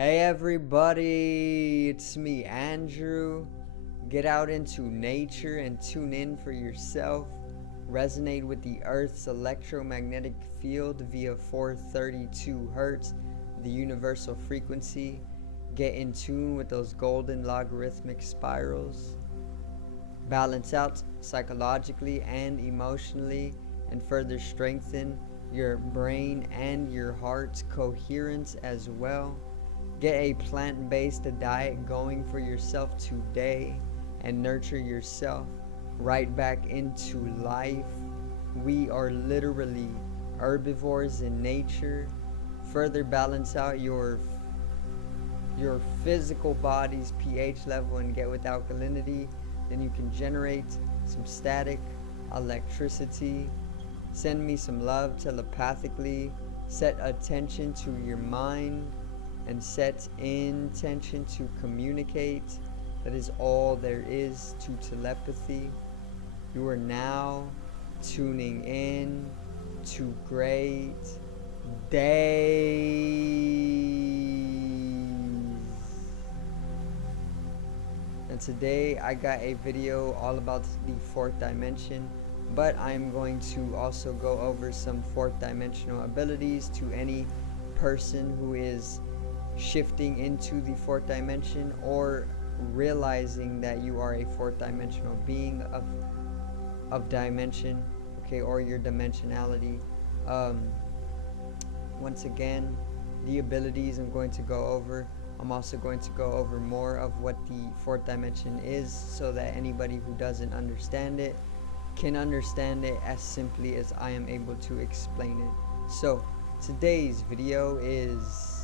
Hey everybody, it's me, Andrew. Get out into nature and tune in for yourself. Resonate with the Earth's electromagnetic field via 432 Hertz, the universal frequency. Get in tune with those golden logarithmic spirals. Balance out psychologically and emotionally, and further strengthen your brain and your heart's coherence as well. Get a plant-based diet going for yourself today and nurture yourself right back into life. We are literally herbivores in nature. Further balance out your physical body's pH level and get with alkalinity. Then you can generate some static electricity. Send me some love telepathically. Set attention to your mind and set intention to communicate. That is all there is to telepathy. You are now tuning in to great days. And today I got a video all about the fourth dimension, but I'm going to also go over some fourth dimensional abilities to any person who is shifting into the fourth dimension or realizing that you are a fourth dimensional being of dimension, okay, or your dimensionality. Once again, the abilities I'm going to go over. I'm also going to go over more of what the fourth dimension is, so that anybody who doesn't understand it can understand it as simply as I am able to explain it. So today's video is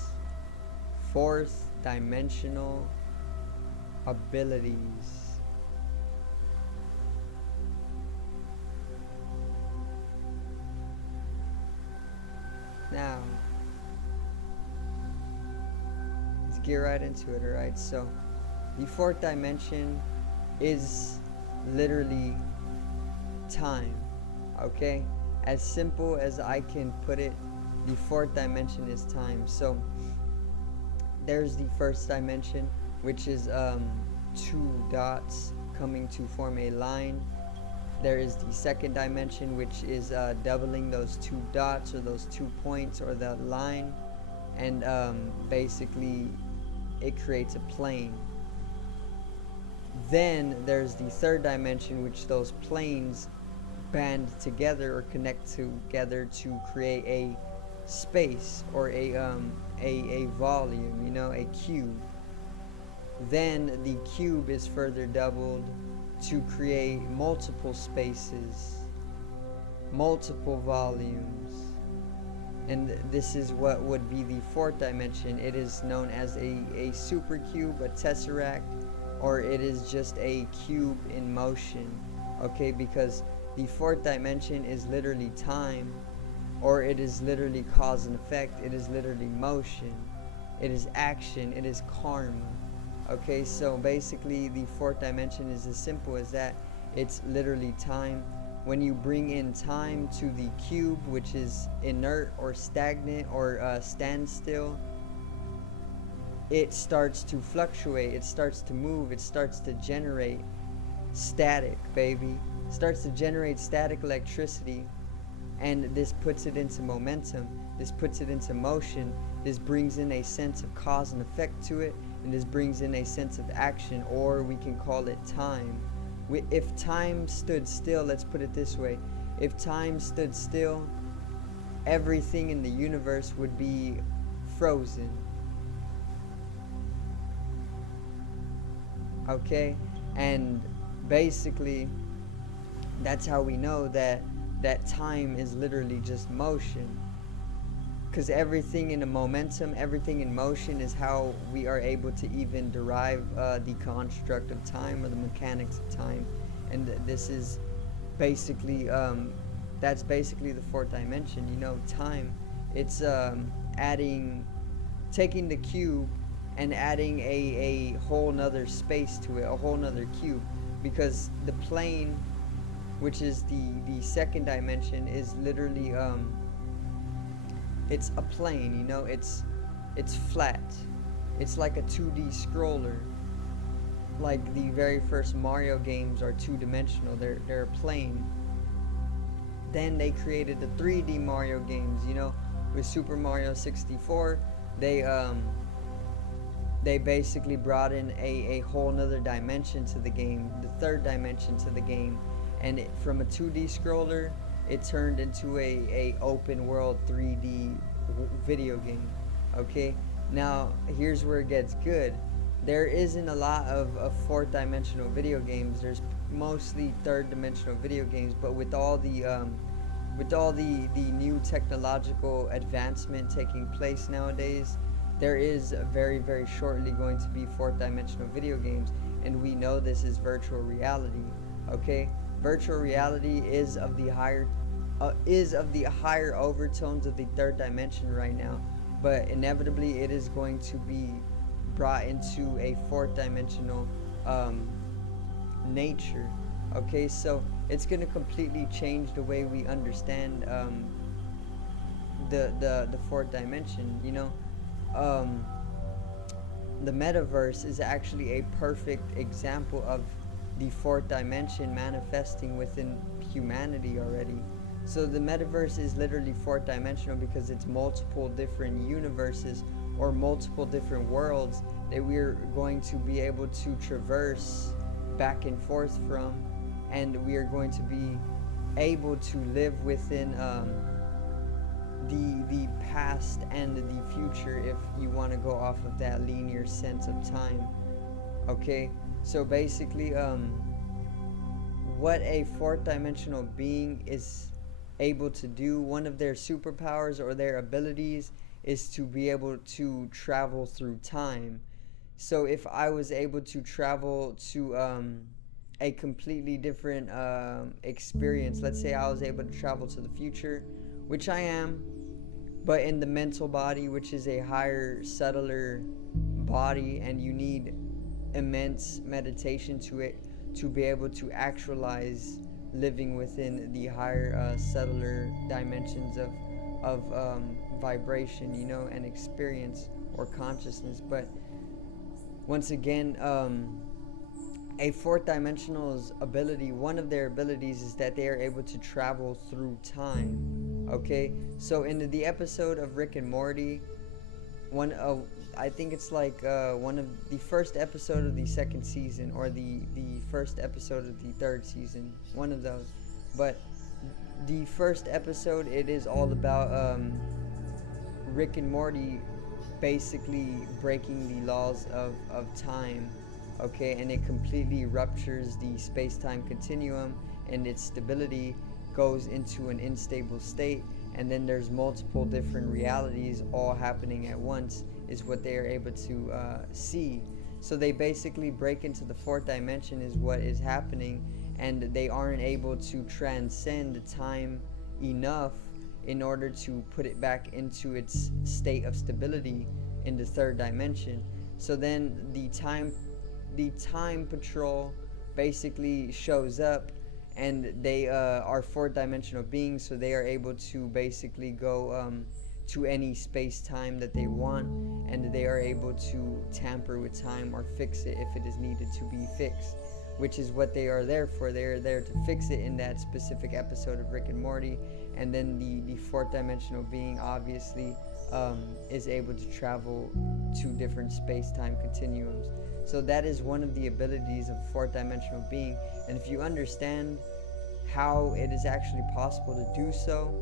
fourth dimensional abilities. Now, let's get right into it, alright? So, the fourth dimension is literally time, okay? As simple as I can put it, the fourth dimension is time. So, there's the first dimension, which is two dots coming to form a line. There is the second dimension, which is doubling those two dots or those 2 points or the line, and basically it creates a plane. Then there's the third dimension, which those planes band together or connect together to create a space or a volume, you know, a cube. Then the cube is further doubled to create multiple spaces, multiple volumes, and this is what would be the fourth dimension. It is known as a supercube, a tesseract, or it is just a cube in motion, okay? Because the fourth dimension is literally time, or it is literally cause and effect. It is literally motion. It is action. It is karma. Okay, so basically the fourth dimension is as simple as that. It's literally time. When you bring in time to the cube, which is inert or stagnant or standstill, it starts to fluctuate. It starts to move. It starts to generate static, baby. It starts to generate static electricity. And this puts it into momentum, this puts it into motion, this brings in a sense of cause and effect to it, and this brings in a sense of action, or we can call it time. If time stood still, let's put it this way, if time stood still, everything in the universe would be frozen. Okay? And basically, that's how we know that time is literally just motion, because everything in a momentum, everything in motion is how we are able to even derive the construct of time or the mechanics of time. And this is basically that's basically the fourth dimension, you know, time. It's taking the cube and adding a whole nother space to it, a whole nother cube, because the plane, which is the second dimension, is literally it's a plane, you know, it's flat. It's like a 2D scroller, like the very first Mario games are two-dimensional. They're plane. Then they created the 3D Mario games. With Super Mario 64, they they basically brought in a whole nother dimension to the game, the third dimension to the game, and from a 2D scroller, it turned into a open world 3D video game. Okay, now here's where it gets good. There isn't a lot of fourth dimensional video games. There's mostly third dimensional video games, but with all the new technological advancement taking place nowadays, there is very, very shortly going to be fourth dimensional video games, and we know this is virtual reality. Okay, virtual reality is of the higher overtones of the third dimension right now, but inevitably it is going to be brought into a fourth dimensional nature. Okay, so it's going to completely change the way we understand the fourth dimension. Um, the metaverse is actually a perfect example of the fourth dimension manifesting within humanity already. So the metaverse is literally fourth dimensional because it's multiple different universes or multiple different worlds that we're going to be able to traverse back and forth from, and we are going to be able to live within the past and the future, if you want to go off of that linear sense of time. Okay, so basically, what a fourth dimensional being is able to do, one of their superpowers or their abilities, is to be able to travel through time. So if I was able to travel to a completely different experience, let's say I was able to travel to the future, which I am, but in the mental body, which is a higher, subtler body, and you need immense meditation to it to be able to actualize living within the higher, subtler dimensions of vibration, and experience or consciousness. But once again, a fourth dimensional's ability, one of their abilities is that they are able to travel through time. Okay, so in the episode of Rick and Morty, I think it's like one of the first episode of the second season, or the first episode of the third season, one of those. But the first episode, it is all about Rick and Morty basically breaking the laws of time. Okay, and it completely ruptures the space-time continuum, and its stability goes into an unstable state, and then there's multiple different realities all happening at once, is what they are able to see. So they basically break into the fourth dimension, is what is happening, and they aren't able to transcend time enough in order to put it back into its state of stability in the third dimension. So then the time patrol basically shows up, and they are fourth dimensional beings, so they are able to basically go to any space-time that they want, and they are able to tamper with time or fix it if it is needed to be fixed, which is what they are there for. They are there to fix it in that specific episode of Rick and Morty. And then the fourth dimensional being obviously is able to travel to different space-time continuums. So that is one of the abilities of a fourth dimensional being, and if you understand how it is actually possible to do so,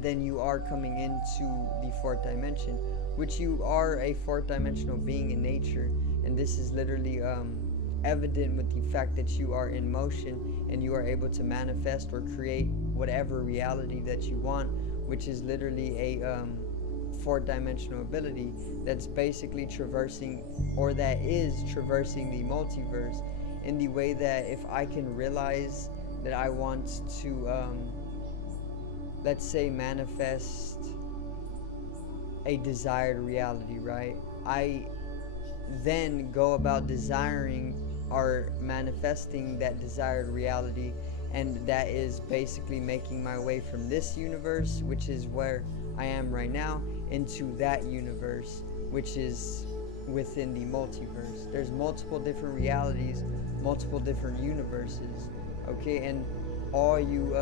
then you are coming into the fourth dimension, which you are a fourth dimensional being in nature. And this is literally evident with the fact that you are in motion, and you are able to manifest or create whatever reality that you want, which is literally a fourth dimensional ability that's basically traversing, or that is traversing, the multiverse, in the way that if I can realize that I want to let's say manifest a desired reality, right? I then go about desiring or manifesting that desired reality, and that is basically making my way from this universe, which is where I am right now, into that universe, which is within the multiverse. There's multiple different realities, multiple different universes, okay? And all you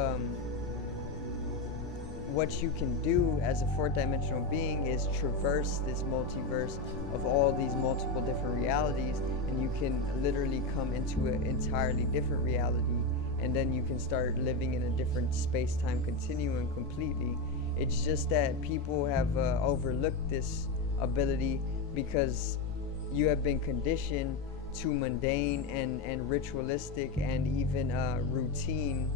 what you can do as a fourth dimensional being is traverse this multiverse of all these multiple different realities, and you can literally come into an entirely different reality, and then you can start living in a different space-time continuum completely. It's just that people have overlooked this ability because you have been conditioned to mundane and ritualistic and even routine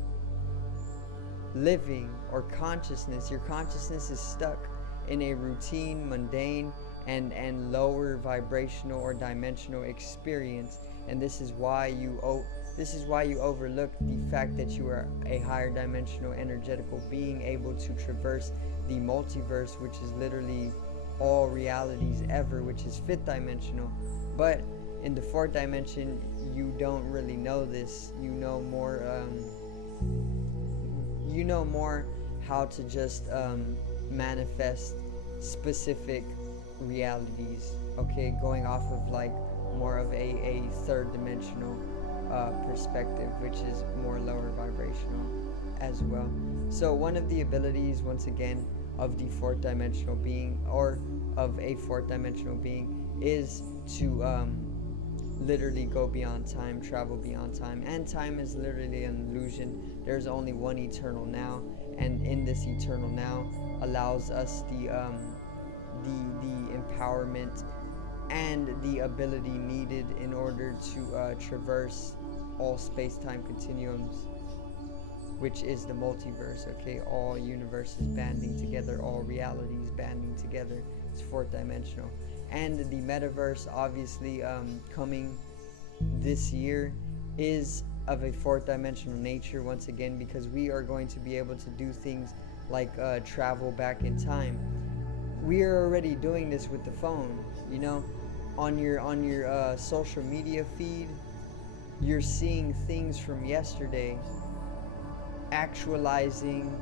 living or consciousness. Your consciousness is stuck in a routine, mundane, and lower vibrational or dimensional experience, and this is why you overlook the fact that you are a higher dimensional energetical being able to traverse the multiverse, which is literally all realities ever, which is fifth dimensional. But in the fourth dimension, you don't really know this. You know more how to just manifest specific realities, okay, going off of like more of a third dimensional perspective, which is more lower vibrational as well. So one of the abilities, once again, of the fourth dimensional being, or of a fourth dimensional being, is to literally go beyond time, travel beyond time. And time is literally an illusion. There's only one eternal now, and in this eternal now allows us the empowerment and the ability needed in order to traverse all space-time continuums, which is the multiverse, okay? All universes banding together, all realities banding together. It's fourth dimensional. And the metaverse, obviously, coming this year, is of a fourth dimensional nature once again, because we are going to be able to do things like travel back in time. We are already doing this with the phone, you know. On your social media feed, you're seeing things from yesterday actualizing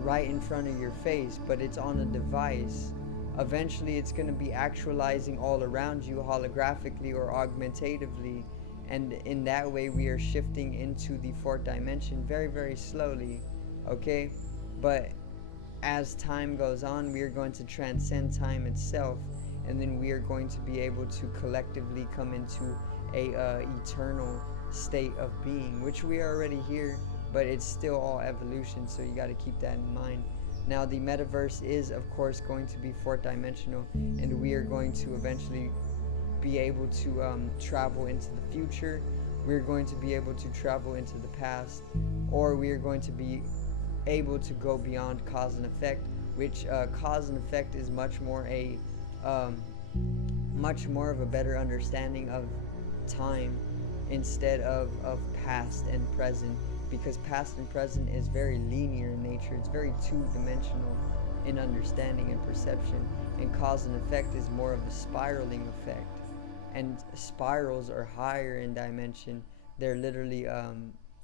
right in front of your face, but it's on a device. Eventually it's going to be actualizing all around you holographically or augmentatively, and in that way we are shifting into the fourth dimension very, very slowly, okay? But as time goes on, we are going to transcend time itself, and then we are going to be able to collectively come into a eternal state of being, which we are already here, but it's still all evolution, so you got to keep that in mind. Now the metaverse is of course going to be fourth dimensional, and we are going to eventually be able to travel into the future. We're going to be able to travel into the past, or we are going to be able to go beyond cause and effect, which cause and effect is much more of a better understanding of time instead of past and present, because past and present is very linear in nature. It's very two-dimensional in understanding and perception, and cause and effect is more of a spiraling effect, and spirals are higher in dimension. They're literally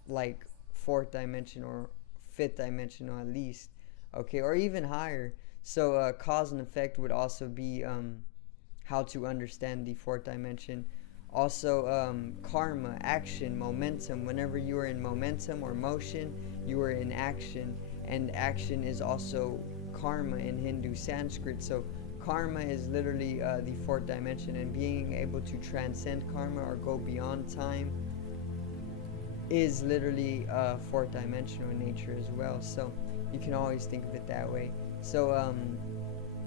like fourth dimension or fifth dimensional at least, okay, or even higher. So cause and effect would also be how to understand the fourth dimension. Also karma, action, momentum. Whenever you are in momentum or motion, you are in action, and action is also karma in Hindu Sanskrit. So karma is literally the fourth dimension, and being able to transcend karma or go beyond time is literally fourth dimensional in nature as well. So you can always think of it that way. So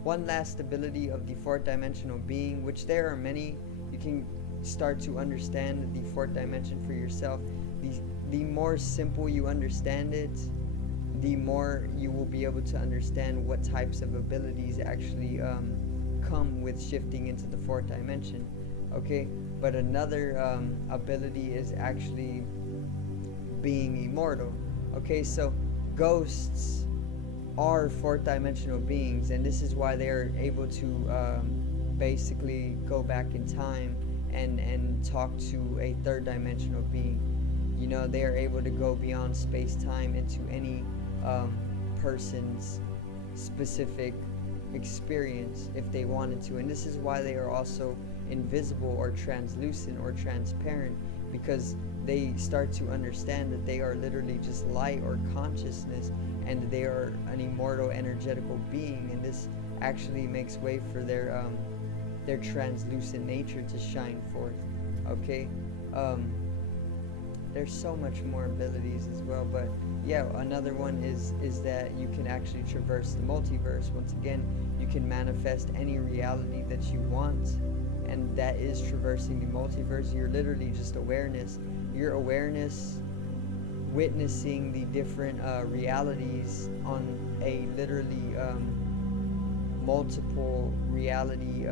one last ability of the fourth dimensional being, which there are many, you can start to understand the fourth dimension for yourself. The more simple you understand it, the more you will be able to understand what types of abilities actually come with shifting into the fourth dimension, okay? But another ability is actually being immortal, okay? So ghosts are fourth dimensional beings, and this is why they are able to basically go back in time and talk to a third dimensional being. You know, they are able to go beyond space-time into any person's specific experience if they wanted to. And this is why they are also invisible or translucent or transparent, because they start to understand that they are literally just light or consciousness, and they are an immortal energetical being, and this actually makes way for their translucent nature to shine forth. Okay. There's so much more abilities as well, but yeah, another one is that you can actually traverse the multiverse. Once again, you can manifest any reality that you want, and that is traversing the multiverse. You're literally just awareness. Your awareness witnessing the different realities on a literally multiple reality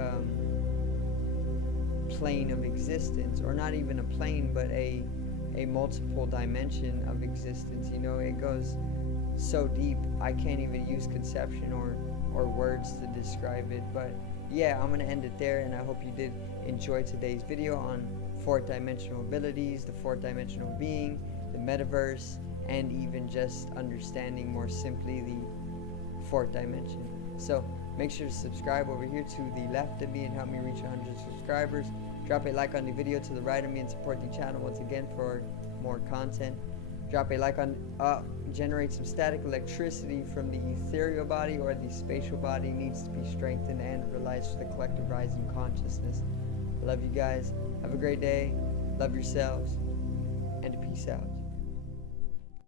plane of existence, or not even a plane, but a multiple dimension of existence. You know, it goes so deep, I can't even use conception or words to describe it. But yeah, I'm gonna end it there, and I hope you did enjoy today's video on fourth dimensional abilities, the fourth dimensional being, the metaverse, and even just understanding more simply the fourth dimension. So make sure to subscribe over here to the left of me and help me reach 100 subscribers. Drop a like on the video to the right of me and support the channel once again for more content. Drop a like on generate some static electricity from the ethereal body, or the spatial body needs to be strengthened and relies for the collective rising consciousness. I love you guys. Have a great day. Love yourselves. And peace out.